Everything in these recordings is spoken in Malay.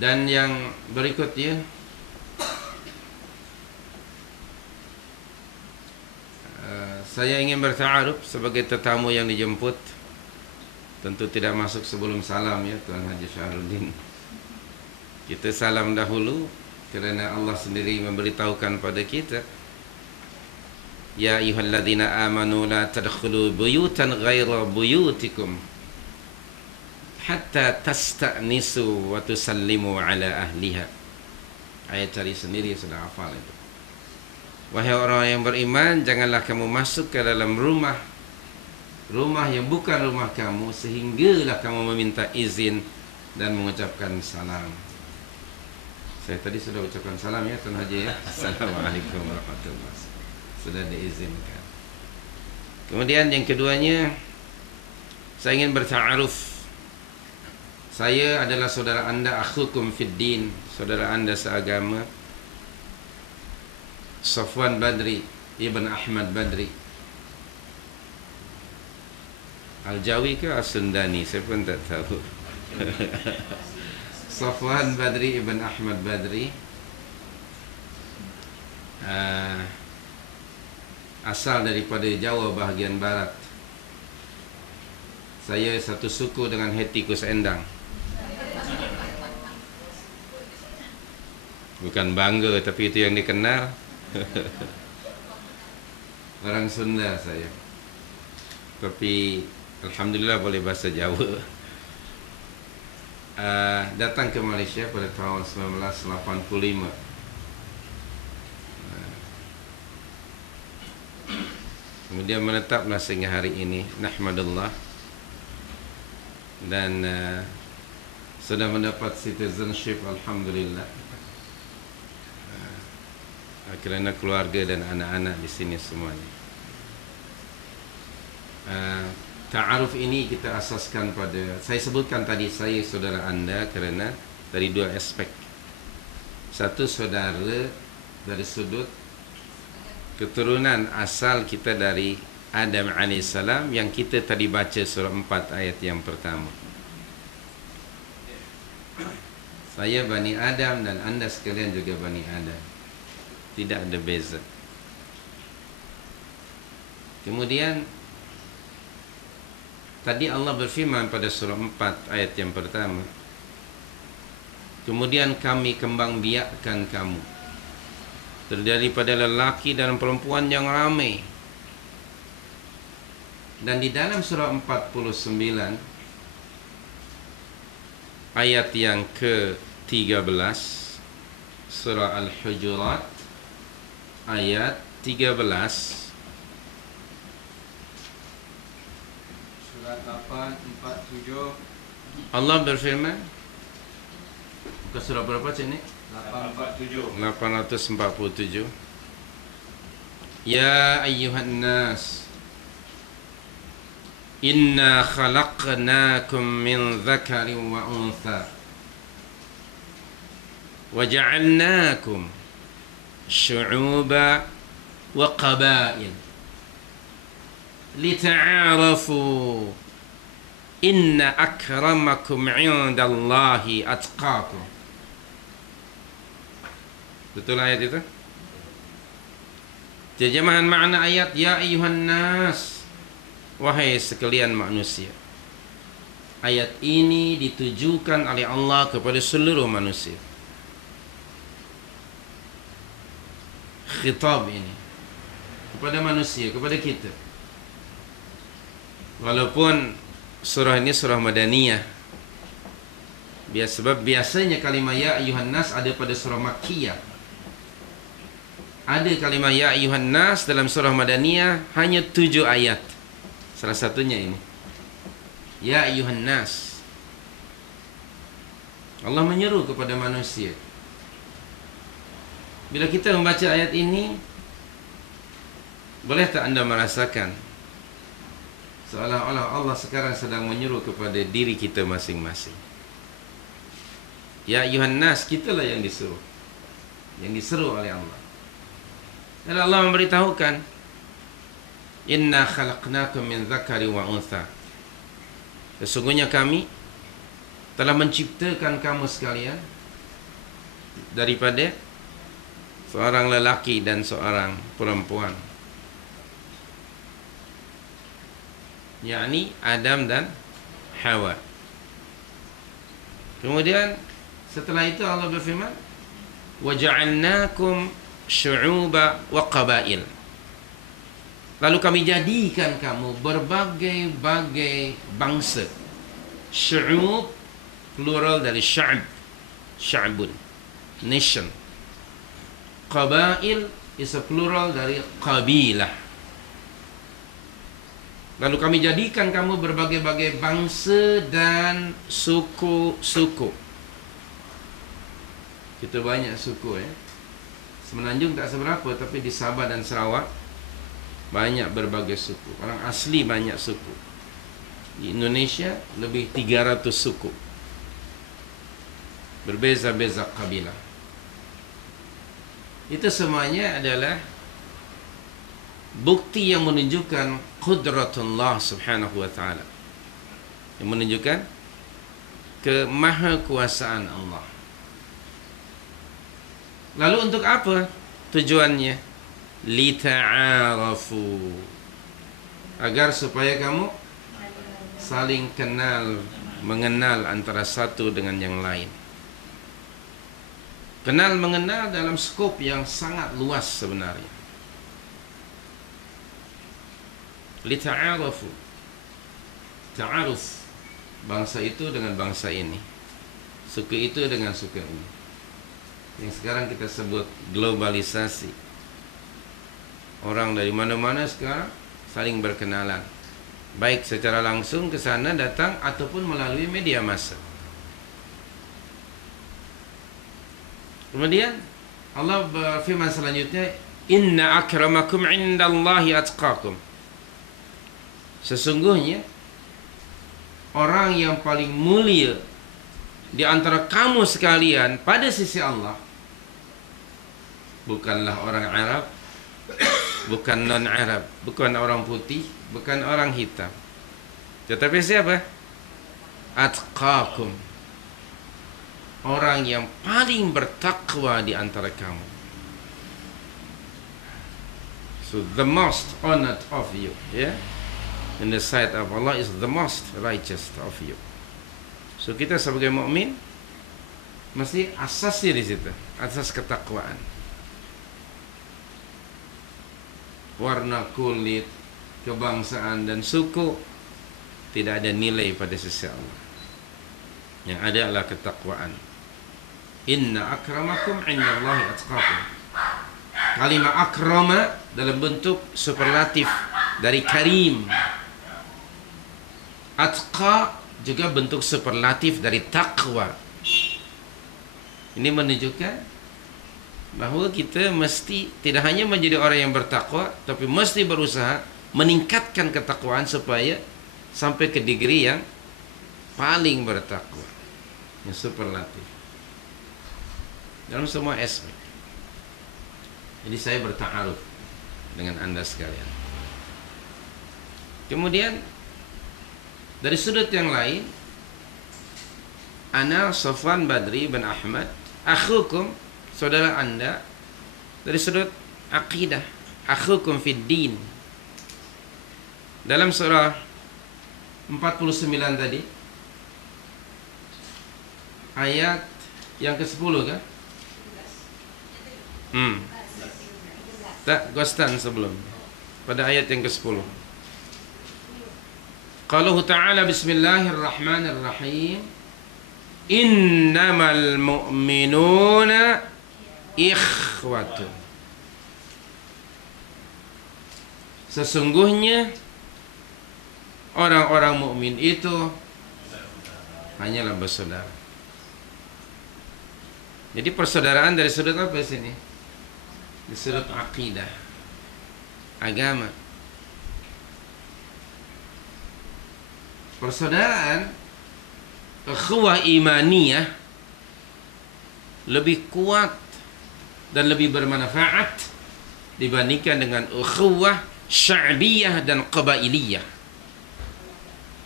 Dan yang berikutnya, saya ingin berta'aruf sebagai tetamu yang dijemput. Tentu tidak masuk sebelum salam ya Tuan Haji Syahrudin. Kita salam dahulu kerana Allah sendiri memberitahukan pada kita, ya ayyuhalladzina amanu la tadkhulu buyutan ghaira buyutikum hatta tasta'nisu wa tusallimu ala ahliha. Ayat cari sendiri, sudah hafal itu. Wahai orang yang beriman, janganlah kamu masuk ke dalam rumah yang bukan rumah kamu sehinggalah kamu meminta izin dan mengucapkan salam. Saya tadi sudah ucapkan salam ya Tuan Haji ya. Assalamualaikum warahmatullahi wabarakatuh. Sudah diizinkan. Kemudian yang keduanya, saya ingin berta'aruf. Saya adalah saudara anda, akhukum fid din, saudara anda seagama, Safwan Badri Ibn Ahmad Badri. Al-Jawi ke Al-Sundani, saya pun tak tahu. Safwan Badri Ibn Ahmad Badri, asal daripada Jawa bahagian barat. Saya satu suku dengan Hetikus Endang. Bukan bangga, tapi itu yang dikenal. Orang Sunda saya, tapi alhamdulillah boleh bahasa Jawa. Datang ke Malaysia pada tahun 1985. Kemudian menetaplah sehingga hari ini, nahmadullah. Dan sudah mendapat citizenship, alhamdulillah. Kerana keluarga dan anak-anak di sini semuanya. Ta'aruf ini kita asaskan pada, saya sebutkan tadi saya saudara anda kerana dari dua aspek. Satu, saudara dari sudut keturunan asal kita dari Adam AS yang kita tadi baca surah 4 ayat yang pertama. Saya Bani Adam dan anda sekalian juga Bani Adam. Tidak ada beza. Kemudian tadi Allah berfirman pada surah 4 ayat yang pertama, kemudian kami kembang biakkan kamu terdiri pada lelaki dan perempuan yang ramai. Dan di dalam surah 49 ayat yang ke-13, surah Al-Hujurat ayat 13, surat 847, Allah berfirman, bukan surah berapa sini? 847. Ya ayyuhan nas, inna khalaqnakum min dhakarin wa untha wa ja'alnakum syu'uba wa qabail lita'arafu inna akramakum 'indallahi atqakum. Betul ayat itu? Terjemahan makna ayat, ya ayyuhan nas, wahai sekalian manusia. Ayat ini ditujukan oleh Allah kepada seluruh manusia. Khitab ini kepada manusia, kepada kita. Walaupun surah ini surah Madaniyah, sebab biasanya kalimah ya ayyuhan nas ada pada surah Makkiyah. Ada kalimah ya ayyuhan nas dalam surah Madaniyah hanya 7 ayat. Salah satunya ini, ya ayyuhan nas. Allah menyeru kepada manusia. Bila kita membaca ayat ini, boleh tak anda merasakan seolah-olah Allah sekarang sedang menyeru kepada diri kita masing-masing. Ya ayyuhan nas, kitalah yang disuruh, yang diseru oleh Allah. Dan Allah memberitahukan, inna khalaqnakum min dzakari wa untha, sesungguhnya kami telah menciptakan kamu sekalian daripada seorang lelaki dan seorang perempuan, yakni Adam dan Hawa. Kemudian setelah itu Allah berfirman, وَجَعَلْنَاكُمْ شُعُوبًا وَقَبَائِلَ. Lalu kami jadikan kamu berbagai-bagai bangsa. Syu'ub plural dari sya'b, sya'bun, nation. Qabail is a plural dari qabilah. Lalu kami jadikan kamu berbagai-bagai bangsa dan suku-suku. Kita banyak suku ya. Semenanjung tak seberapa, tapi di Sabah dan Sarawak banyak berbagai suku. Orang asli banyak suku. Di Indonesia lebih 300 suku. Berbeza-beza kabilah. Itu semuanya adalah bukti yang menunjukkan qudratullah subhanahu wa ta'ala, yang menunjukkan kemahakuasaan Allah. Lalu untuk apa tujuannya? Lita'arafu, agar supaya kamu saling kenal, mengenal antara satu dengan yang lain. Kenal mengenal dalam skop yang sangat luas sebenarnya. Lita'arafu, ta'aruf, bangsa itu dengan bangsa ini, suku itu dengan suku ini, yang sekarang kita sebut globalisasi. Orang dari mana-mana sekarang saling berkenalan, baik secara langsung ke sana datang ataupun melalui media massa. Kemudian Allah berfirman selanjutnya, inna akramakum indallahi atqakum. Sesungguhnya orang yang paling mulia di antara kamu sekalian pada sisi Allah bukanlah orang Arab, bukan non-Arab, bukan orang putih, bukan orang hitam, tetapi siapa? Atqakum, orang yang paling bertakwa di antara kamu. So the most honored of you, yeah, in the sight of Allah is the most righteous of you. So kita sebagai mukmin mesti asasnya di situ, asas ketakwaan. Warna kulit, kebangsaan dan suku tidak ada nilai pada sisi Allah. Yang ada adalah ketakwaan. Inna akramakum indallahi atqakum. Kalimat akrama dalam bentuk superlatif dari karim. Atqa juga bentuk superlatif dari takwa. Ini menunjukkan bahwa kita mesti tidak hanya menjadi orang yang bertakwa, tapi mesti berusaha meningkatkan ketakwaan supaya sampai ke degree yang paling bertakwa, yang superlatif dalam semua aspek. Jadi saya berta'aruf dengan anda sekalian. Kemudian dari sudut yang lain, ana Safwan Badri bin Ahmad akhukum, saudara anda dari sudut akidah, akhukum fid din. Dalam surah 49 tadi, ayat yang ke-10 kan? Tak, Ghostan sebelum. Pada ayat yang ke-10. Qaluhu ta'ala bismillahirrahmanirrahim. Innamal mu'minuna ikhwatun. Sesungguhnya orang-orang mukmin itu hanyalah bersaudara. Jadi persaudaraan dari sudut apa di sini? Di sudut akidah, agama. Persaudaraan, ukhuwah imaniyah lebih kuat dan lebih bermanfaat dibandingkan dengan ukhuwah sya'biyah dan qabailiyah.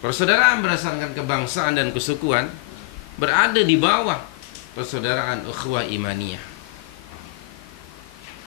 Persaudaraan berdasarkan kebangsaan dan kesukuan berada di bawah persaudaraan ukhuwah imaniyah.